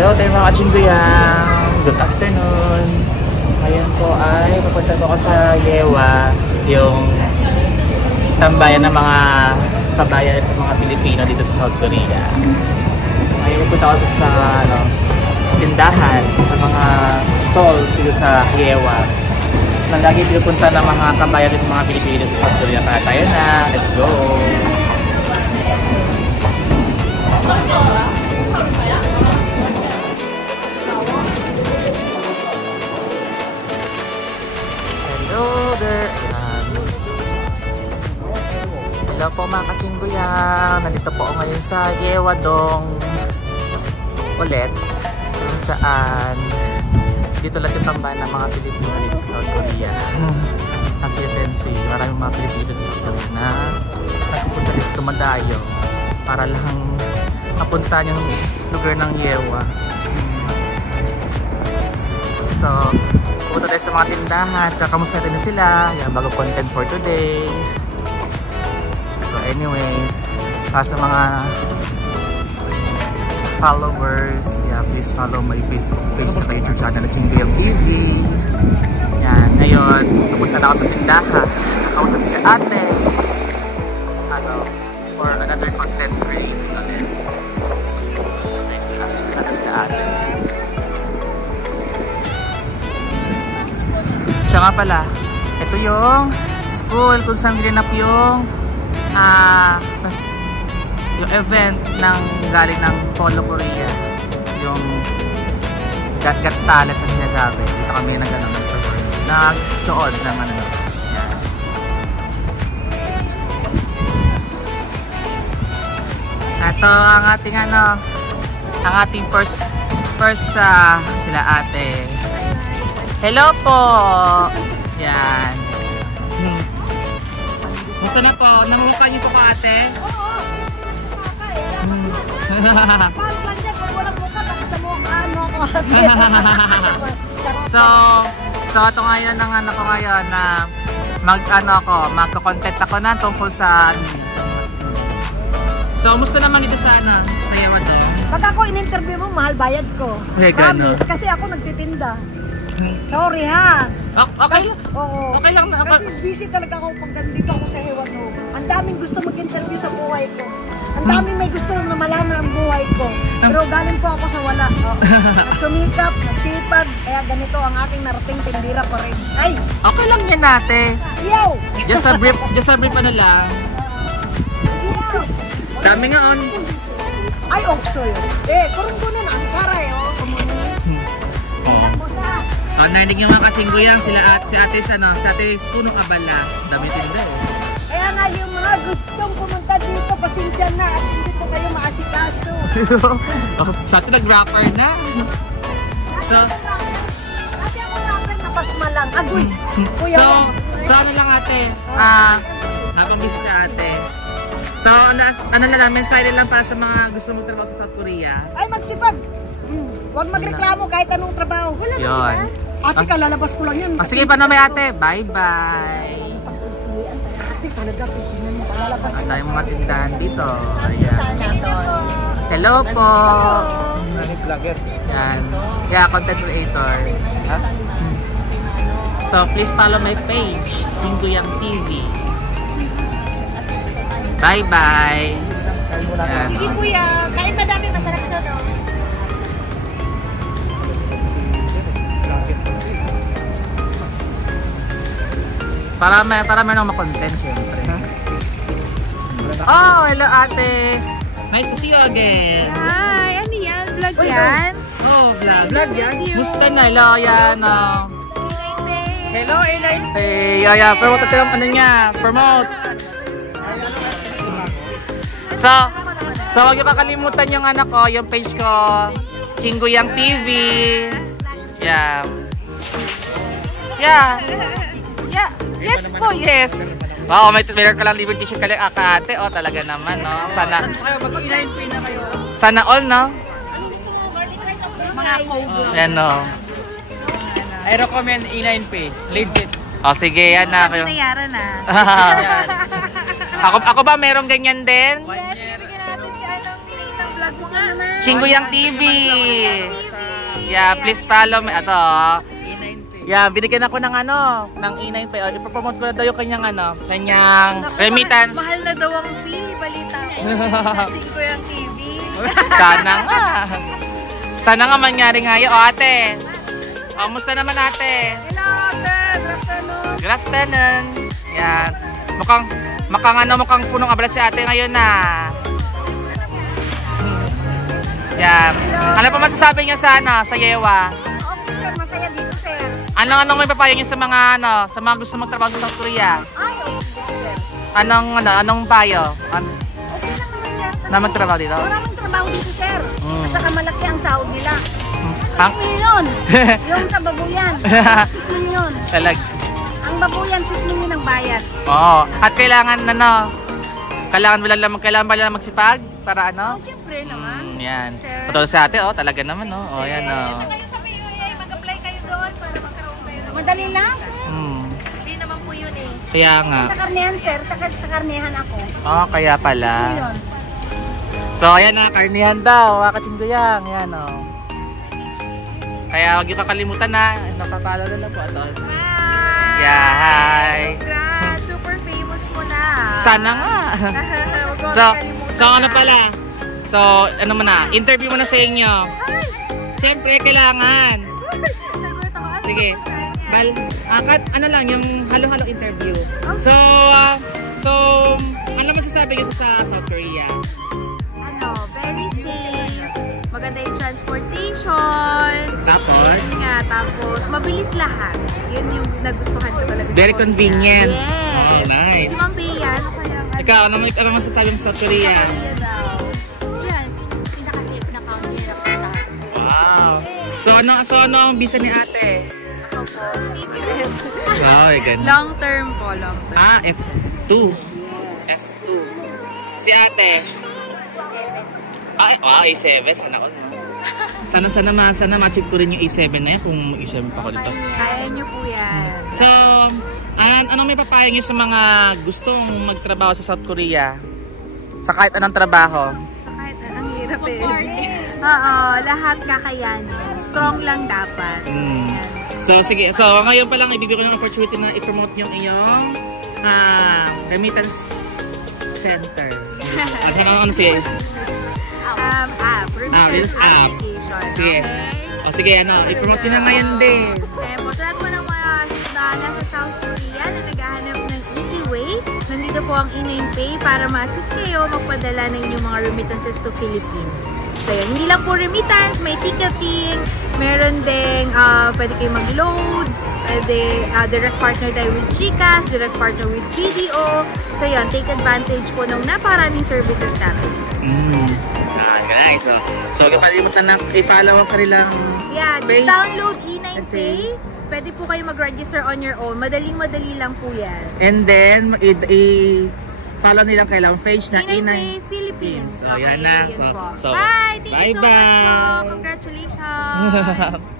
Hello tayo mga kachinggoyang! Good afternoon! Ngayon po ay papunta po ako sa Yewa, yung tambayan ng mga kabayan at mga Pilipino dito sa South Korea. Ngayon pupunta ako sa tindahan, sa mga stalls dito sa Yewa na lagi pinupunta ng mga kabayan at mga Pilipino sa South Korea. Kaya tayo na! Let's go! Hello there! Hello po mga kachinggoyang! Nandito po ako ngayon sa Yewadong ulit, kung saan dito lang yung tambahan ng mga Pilipino dito sa South Korea. As you can see, maraming mga Pilipino dito sa South Korea na nagpupunta dito tumadayo para lang mapunta yung lugar ng Yewa. So, pupunta tayo sa mga tindahan, kakamusta rin na sila, yung bago content for today. So anyways, sa mga followers, please follow my Facebook page sa YouTube channel na Chinggoyang TV. Yan, ngayon, pupunta na ako sa tindahan, kakamusta si ate, for another content creating ulit. Pupunta na si ate. Siya nga pala, ito yung school kung saan ginanap yung event ng galing ng Polo Korea, yung Got Talent na sinasabi. Dito kami nagdoon ng yan. Ito ang ating ang ating first sila ate. Hello po! Yan. Gusto na po? Nangupa niyo po pa ate? Oo! Paano lang dyan? Kung walang mukha, tapos sa mukha ako So ito ngayon ang ko ngayon na magko-content ako na tungkol sa So, musta naman dito sa sa Yewadong? Pag ako in-interview mo, mahal bayad ko. Promise, kasi ako nagtitinda. Sorry ha. Okay. Oo. Okay lang na. Kasi busy talaga ako pag nandito ako sa Yewadong. Ang daming gusto mag-interview sa buhay ko. Ang daming may gusto na malaman ang buhay ko. Pero galing po ako sa wala. Nagsumikap, nagsipag, kaya ganito ang aking narating, tindira pa rin. Ay! Okay lang yan ate. Yo! Just a brief na lang. Dami nga on. Ay, okso yun. Kurong doon na ang karay, Kailan mo sa? Narinig yung mga kachinggoyang si ate sa ate Punong Abala. Dami tinda Kaya nga yung mga gustong pumunta dito, pasensya na at hindi po kayo maasikaso. Sa atin nag-rapper na. So, Ate ako rapper na pasma lang. Agoy! Kuya so ano lang ate? Habang busy sa ate. So, ano na lang, mensahe lang para sa mga gusto magtrabaho sa South Korea. Ay, magsipag! Huwag magreklamo kahit anong trabaho. Wala yun. Ate, kalalabas ko lang yan. Sige pa na may ate. Bye-bye! Ate, talaga, pisingan mo. Kalalabas Ang tayo mga tindahan dito. Ayan. Hello po! Yan. Yeah, content creator. So, please follow my page, Chinggoyang TV. Bye-bye! Sige kuya, kain madami, masarap ito no? Para meron makontent syempre. Oh, hello ates! Nice to see you again! Hi! Ano yan? Vlog yan? Oh, vlog yan? Gusto na, hello yan. Hello, Elaine! Hey, promote natin ang promote! So huwag niyo kakalimutan yung yung page ko, Chinggoyang TV. Yeah. Yes po, yes. Wow, may ka lang libre t-shirt ka lang ate. Oh, talaga naman, no? Sana all, no? Mga cover. Yan, no? I recommend E9P. Legit. Oh, sige, yan na. Nayaran na. Ako ba merong ganyan din? Bigyan natin siya ng vlog mo nga. Chingguyang TV. Yeah, please follow me. Ito. Yeah, binigyan ako ng ng E9 Pay. Ipopromote ko na daw yung kanyang remittance. Mahal na daw ang fee, balita ko. Chingguyang TV. Sana nga. Sana nga mangyari nga yun. O ate, kamusta naman ate? Hello, sir. Good afternoon. Good afternoon. Yan. Mukhang punong abala si ate ngayon na. Yan. Ano pa masasabi niyo sa sa Yewa? Okay, sir. Masaya dito, sir. Anong may papayo niyo sa mga sa mga gusto magtrabaho sa South Korea? Ay, okay, sir. Anong payo? Okay lang naman, sir. Na magtrabaho dito? Maraming trabaho dito, sir. Mm. At saka malaki ang sahod nila. Ha? 6 million. Yung sa babuyan. 6 million. Talag. Ang babuyan, 6 million ang bayad. Oo. At kailangan kailangan ba lang magsipag para Oh, siyempre naman. yan. Sir. Patulog sa ate, talaga naman, oh. Yan, oh. Kayo sa PUA, mag-apply kayo doon para magkaroon kayo ng... Madali lang. Hindi naman po yun eh. Kaya nga. Sa karnehan, sir. Sa karnehan ako. Oh, kaya pala. Yun. So, ayan na, karnihan daw. Katsinduyang. Yan, oh. Kaya huwag yung kakalimutan na. Napapalo na po ito. Hi! Yeah, hi. Congrats! Super famous mo na. Sana nga. Huwag mo So, kalimutan ano pala? So, ano mo na? Interview mo na sa inyo. Siyempre, kailangan. Nagulat ako. Ano Sige. ba yan? Ano lang, yung halo-halo interview. So, ano masasabi niyo sa South Korea? Very safe. Maganda yung transportation. Tapos mabilis lahat. Yun yung nagustuhan ko talaga. Very convenient. Yes. Oh, nice. Ma'am Bea, ano kaya? Ikaw, ano masasabi mo sa South Korea? Korea daw. Yan, pinaka-safe na country na po lahat. Wow. So ano ang visa ni ate? Ako po, citizen. Wow, ganun. Long term po, long term. F2. F2. Si ate? A7. Sana all. Sana ma-achieve ko rin yung A7 na yan kung A7 pa ko dito. Kaya niyo po yan. So, anong may papayo niyo sa mga gustong magtrabaho sa South Korea? Sa kahit anong trabaho? Sa kahit ang hirap eh. Comfort. Oo, lahat kakayanin. Strong lang dapat. So, sige. So, ngayon pa lang ibibigay ko yung opportunity na i-promote yung iyong remittance center. Ano sige? App. Remittance app. application. Sige. Okay? O sige, i-promote nyo na ngayon din. Po, sa lahat po ng mga nasa South Korea na naghahanap ng easy way, nandito po ang E9 Pay para ma-assist kayo magpadala ng inyong mga remittances to Philippines. So yan, hindi lang po remittance, may ticketing, meron ding pwede kayo mag-load, pwede direct partner tayo with GCash, direct partner with BDO. So yan, take advantage po ng naparaming services natin. Guys, so huwag palimutan na i-follow ang kanilang Yeah, just page. download E9 Pay. Pwede po kayo mag-register on your own. Madaling-madali lang po yan. And then, i-follow nilang kailang page na E9 Pay E9 Philippines. So, yan na. yun po. So, Bye! Thank you so much bye-bye. po. Congratulations!